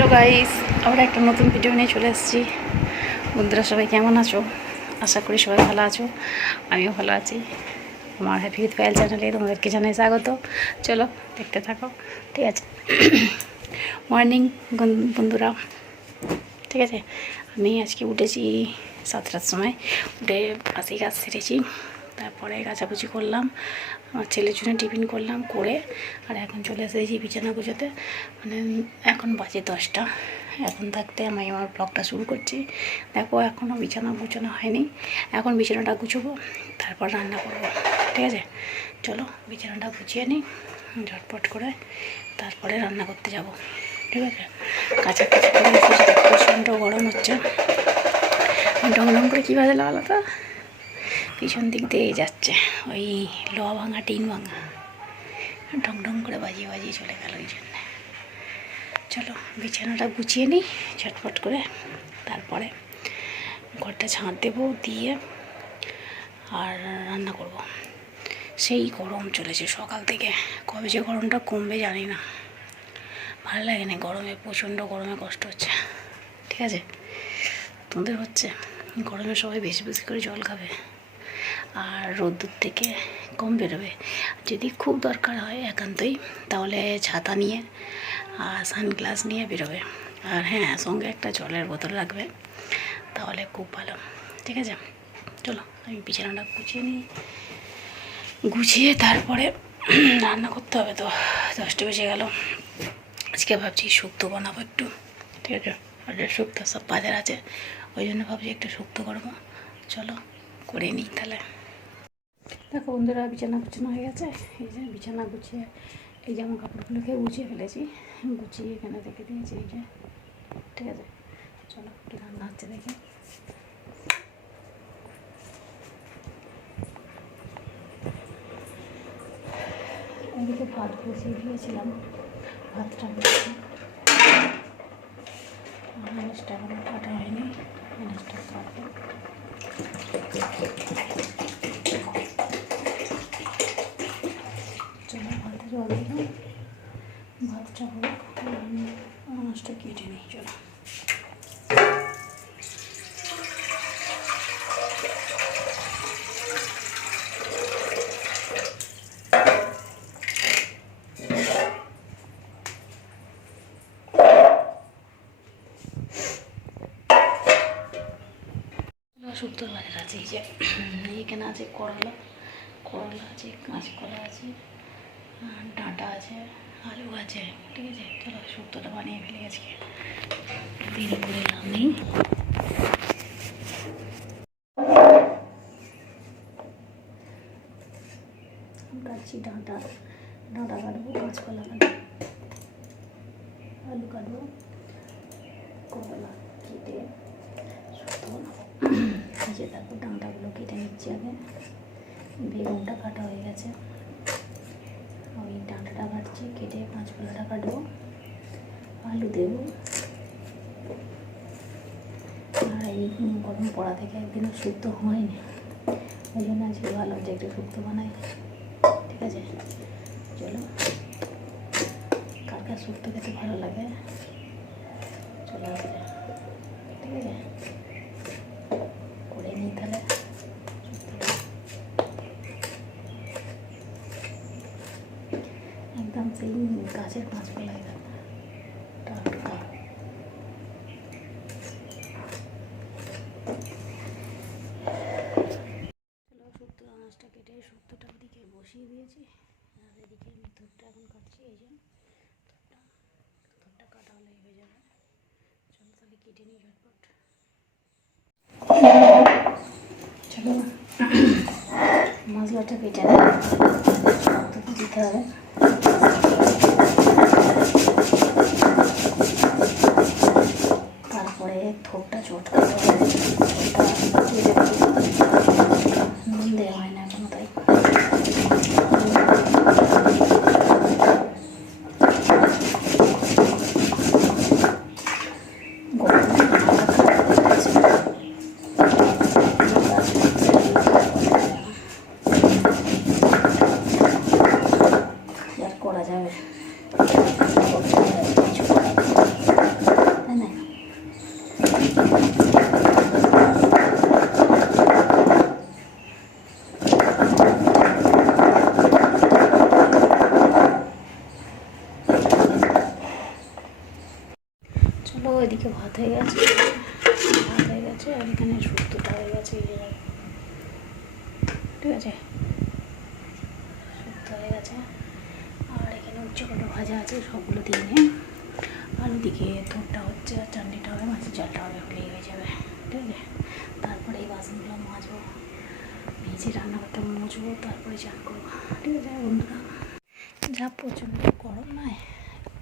Hello guys, আমরা একটা নতুন ভিডিও নিয়ে চলে এসেছি। বন্ধুরা সবাই কেমন আছো? আশা করি সবাই ভালো আছো, আমিও ভালো আছি। আমার হ্যাপি উইথ পায়েল চ্যানেলে তোমাদেরকে জানাই স্বাগত। চলো দেখতে থাকো, ঠিক আছে? মর্নিং বন্ধুরা, ঠিক আছে। আমি আজকে উঠেছি 7টার সময়, উঠে বাসি গাছ সেরেছি, তারপরে গাছাগুছি করলাম, আমার ছেলের জন্য টিফিন করলাম করে, আর এখন চলে এসেছি বিছানা গুছোতে। মানে এখন বাজে 10টা। এখন থাকতে আমি আমার ব্লগটা শুরু করছি। দেখো এখনও বিছানা গুছানো হয়নি, এখন বিছানাটা গুছোবো, তারপর রান্না করবো, ঠিক আছে? চলো বিছানাটা গুছিয়ে নিই ঝটপট করে, তারপরে রান্না করতে যাব, ঠিক আছে? কাছাকাছি করে এসেছি, প্রচণ্ড গরম হচ্ছে। ডং ডং করে কী বাজে লাগালো তো, পিছন দিক দিয়ে যাচ্ছে ওই লোহা ভাঙা টিন ভাঙা, ঢং ঢং করে বাজিয়ে বাজিয়ে চলে গেল। ওই জন্যে চলো বিছানাটা গুছিয়ে নিই ঝটপট করে, তারপরে ঘরটা ঝাঁট দেবো, দিয়ে আর রান্না করব। সেই গরম চলেছে সকাল থেকে, কবে যে গরমটা কমবে জানি না। ভালো লাগে না গরমে, প্রচণ্ড গরমে কষ্ট হচ্ছে, ঠিক আছে? তোমাদের হচ্ছে? গরমে সবাই বেশি বেশি করে জল খাবে, আর রোদ্দুর থেকে কম বেরোবে। যদি খুব দরকার হয় একান্তই, তাহলে ছাতা নিয়ে আর সানগ্লাস নিয়ে বেরোবে। আর হ্যাঁ, সঙ্গে একটা জলের বোতল রাখবে, তাহলে খুব ভালো, ঠিক আছে? চলো আমি বিছানাটা গুছিয়ে নিই, গুছিয়ে তারপরে রান্না করতে হবে। তো 10টা বেজে গেল। আজকে ভাবছি শুক্তো বানাবো একটু, ঠিক আছে? আর শুক্তো সব বাজার আছে, ওই জন্য ভাবছি একটু শুক্তো করবো। চলো করে নিই তাহলে। দেখো বন্ধুরা, বিছানা গুছানো হয়ে গেছে। এই যে বিছানা গুছিয়ে এই জামা কাপড়গুলোকে গুছিয়ে ফেলেছি, গুছিয়ে এখানে রেখে দিয়েছি, এই যে, ঠিক আছে? চলো একটু রান্না হচ্ছে দেখি। এদিকে ভাত বসিয়ে দিয়েছিলাম, ভাতটা বসে মাছটা এখনো কাটা হয়নি, মাছটা কাটবো। চলো ভাতে জল দিলাম, ভাতটা হোক, মাছটা কেটে নিই। চলো শুক্তোর বাজার আছে, এই যে এখানে আছে করলা, করলা আছে, কাঁচকলা আছে, ডাঁটা আছে, আলু আছে, ঠিক আছে? চলো শুক্তোটা বানিয়ে ফেলি আজকে, দেরি করে লাভ নেই। কাটছি ডাঁটা, ডাঁটা কাটবো, কাঁচকলা কাটবো, আলু কাটবো, করলা কেটে শুক্তো বানাবো। এই যে তারপর ডাঁটাগুলো কেটে নিচ্ছি আগে, বেগুনটা কাটা হয়ে গেছে, ওই ডাঁটাটা কাটছি, কেটে কাঁচকলাটা কাটবো, আলু দেবো। আর এই গরম পড়া থেকে একদিনও শুক্তো হয়নি, ওই জন্য আজকে ভালো যে একটু শুক্তো বানাই, ঠিক আছে? চলো, কার কার শুক্তো খেতে ভালো লাগে চলে আসবে, ঠিক আছে? করে নিই তাহলে শুক্তোটা। একদম সেই গাছের কাঁচকলাই টাটকা। শুক্তো আনাজটা কেটে শুক্তোটা ওদিকে বসিয়ে দিয়েছি, আর এদিকে আমি ধূপটা এখন কাটছি। এই যে ধূপটা কাটা হলে হয়ে যাবে। চলো তাহলে কেটে নিই ঝটপট। চলো মশলাটা কেটে নেই, শুক্তোতে দিতে হবে। তারপরে থোপটা চটকাতে হবে, নুন দেওয়া হয় না এখনো, তাই করা যাবে। হয়ে গেছে, ভাত হয়ে গেছে, আর এখানে শুক্তোটা হয়ে গেছে। ঠিক আছে, শুক্তো হয়ে গেছে। আর এখানে উচ্চ করে ভাজা আছে, সবগুলো দিয়ে নিয়ে আর ওদিকে ধূপটা হচ্ছে, আর চাটনিটা হবে, মাছের ঝালটা হবে, হলেই হয়ে যাবে। ঠিক আছে, তারপরে এই বাসনগুলো মাজবো, ভেজে রান্না করতে মুছবো, তারপরে চান করবো। ঠিক আছে বন্ধুরা, যা প্রচণ্ড গরম নয়,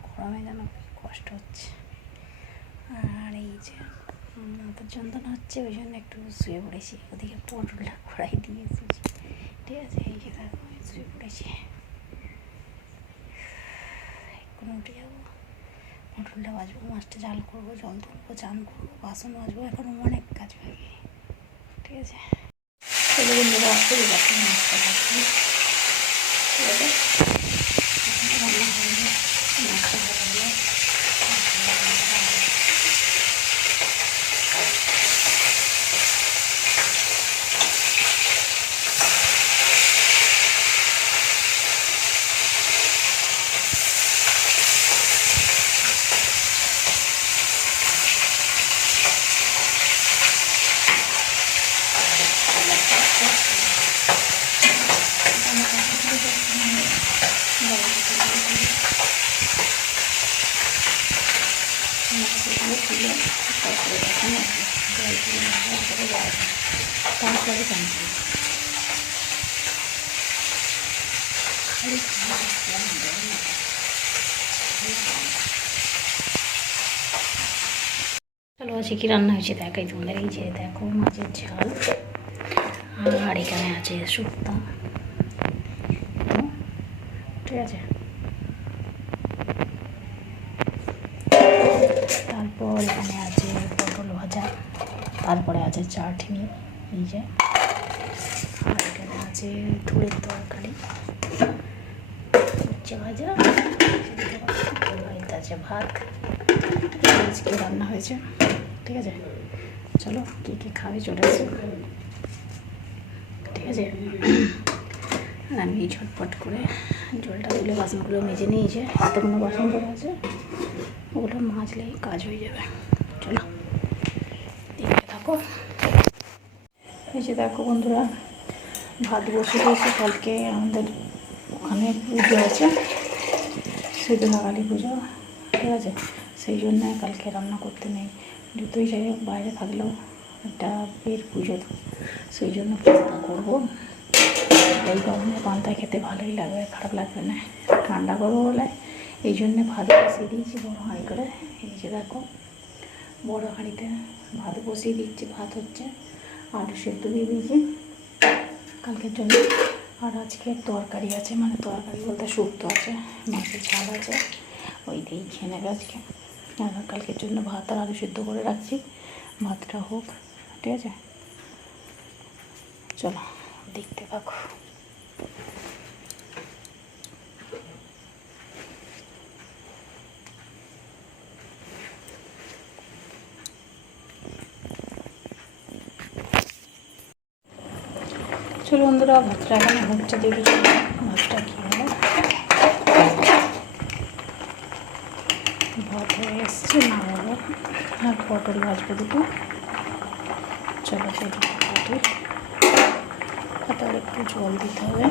গরমে যেন কষ্ট হচ্ছে। আর এই যে মাথার যন্ত্রণা হচ্ছে, ওই জন্য একটু শুয়ে পড়েছি। ওদিকে পটলটা কড়াই দিয়ে এসেছি। ঠিক আছে, এই যে দেখো শুয়ে পড়েছি, এখন উঠে যাবো, পটলটা বাজবো, মাছটা জাল করবো, জল তুলবো, চান করবো, বাসন মাজবো, এখন অনেক কাজ বাকি। ঠিক আছে, চলো বন্ধুরা, আসলে যাচ্ছি মাছটা ভাজবো। ঠিক আছে, রান্না হয়ে গেলে মাছটা ভাজবো। তুলে তারপরে এখন জল দিয়ে তারপরে চান করি। চলো আজকে কী রান্না হয়েছে দেখাই তোমাদের। এই যে দেখো মাছের ঝাল, আর এখানে আছে শুক্তো। ঠিক আছে, তারপর এখানে আছে পটল ভাজা, তারপরে আছে চাটনি, এই যে, আর এখানে আছে ধুড়ের তরকারি, উচ্ছে ভাজা, বাড়িতে আছে ভাত। আজকে রান্না হয়েছে। ঠিক আছে, চলো কী কী খাবে চলে আসো। ঠিক আছে, আর আমি ঝটপট করে জলটা তুলে বাসনগুলো মেজে নিয়েছে, হাতে কোনো বাসন পড়ে আছে, ওগুলো মাজলেই কাজ হয়ে যাবে। চলো দেখতে থাকো। এই যে দেখো বন্ধুরা, ভাত বসে দিয়েছে। কালকে আমাদের ওখানে পুজো আছে, শীতলাকালী পুজো। ঠিক আছে, সেই জন্য কালকে রান্না করতে নেই। যতই যাই হোক বাইরে থাকলেও একটা বের পুজো, তো সেই জন্য পান্তা করবো। এই গরমে পান্তা খেতে ভালোই লাগবে, খারাপ লাগবে না, ঠান্ডা করবো বলে এই জন্যে ভাত বসিয়ে দিয়েছি বড় হাঁড়ি করে। এই যে দেখো বড় হাঁড়িতে ভাত বসিয়ে দিচ্ছি, ভাত হচ্ছে, আলু সেদ্ধ দিয়ে দিয়েছি কালকের জন্য। আর আজকে তরকারি আছে, মানে তরকারি বলতে শুক্তো আছে, মাছের ঝাল আছে, ওই দিয়েই খেয়ে নেবে আজকে। আর কালকের জন্য ভাত আর আলু সেদ্ধ করে রাখছি, ভাতটা হোক। ঠিক আছে, চলো দেখতে থাকো। চলো বন্ধুরা, ভাতটা এখানে হচ্ছে, দেখি ভাতটা কী হলো। ভাত হয়ে এসছে, না হলো, আর পটল ভাজবো দুটো। চলো সেটা পটল পাতার একটু জল দিতে হবে,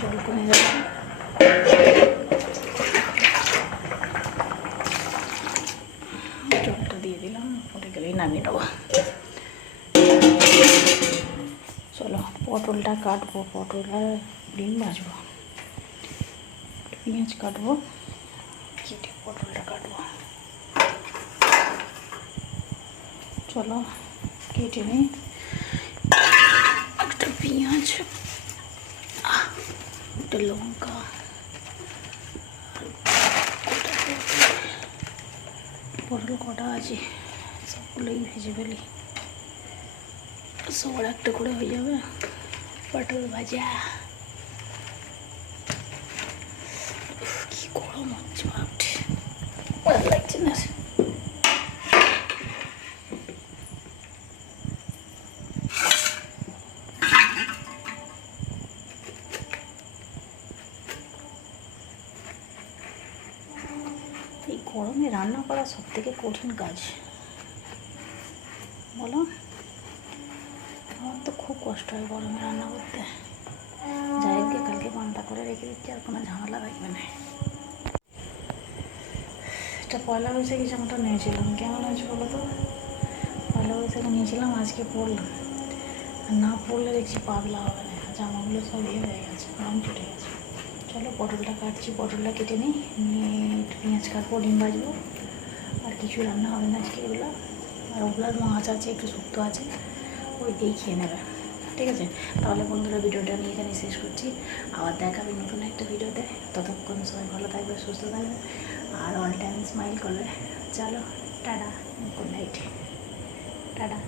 জল কমে যাবে। জলটা দিয়ে দিলাম, পরে গেলেই নামিয়ে দেবো। চলো পটলটা কাটবো, পটল আর ডিম ভাজবো, পেঁয়াজ কাটবো, কেটে পটলটা কাটবো। চলো কেটে নিই, একটা পেঁয়াজ, একটা লঙ্কা, পটল কটা আছে সবগুলোই ভেজে ফেলি, সবার একটা করে হয়ে যাবে পটল ভাজা। কি গরম হচ্ছে ভাবছে, ভালো লাগছে না। এই গরমে রান্না করা সবথেকে কঠিন কাজ, বলো। আমার তো খুব কষ্ট হয় গরমে রান্না করতে। যাইকে কালকে পান্তা করে রেখে দিচ্ছি, আর কোনো ঝামেলা থাকবে না। এটা পয়লা বৈশাখী জামাটা নিয়েছিলাম, কেমন হয়েছে বলো তো? পয়লা বৈশাখে নিয়েছিলাম, আজকে পরলাম, আর না পরলে দেখছি পাতলা হবে না, জামাগুলো সব হয়ে গেছে, রং চটে গেছে। চলো পটলটা কাটছি, পটলটা কেটে নিই, নিয়ে একটু পেঁয়াজ কাটবো, ডিম ভাজবো, আর কিছু রান্না হবে না আজকে এগুলো। আর ওগুলোর মাছ আছে, একটু শুক্তো আছে, ওই দিয়েই খেয়ে নেবে। ঠিক আছে, তাহলে বন্ধুরা ভিডিওটা আমি এখানে শেষ করছি। আবার দেখাবে নতুন একটা ভিডিওতে। ততক্ষণ সবাই ভালো থাকবে, সুস্থ থাকবে, আর অল টাইম স্মাইল করবে। চলো টাটা, গুড নাইট, টাটা।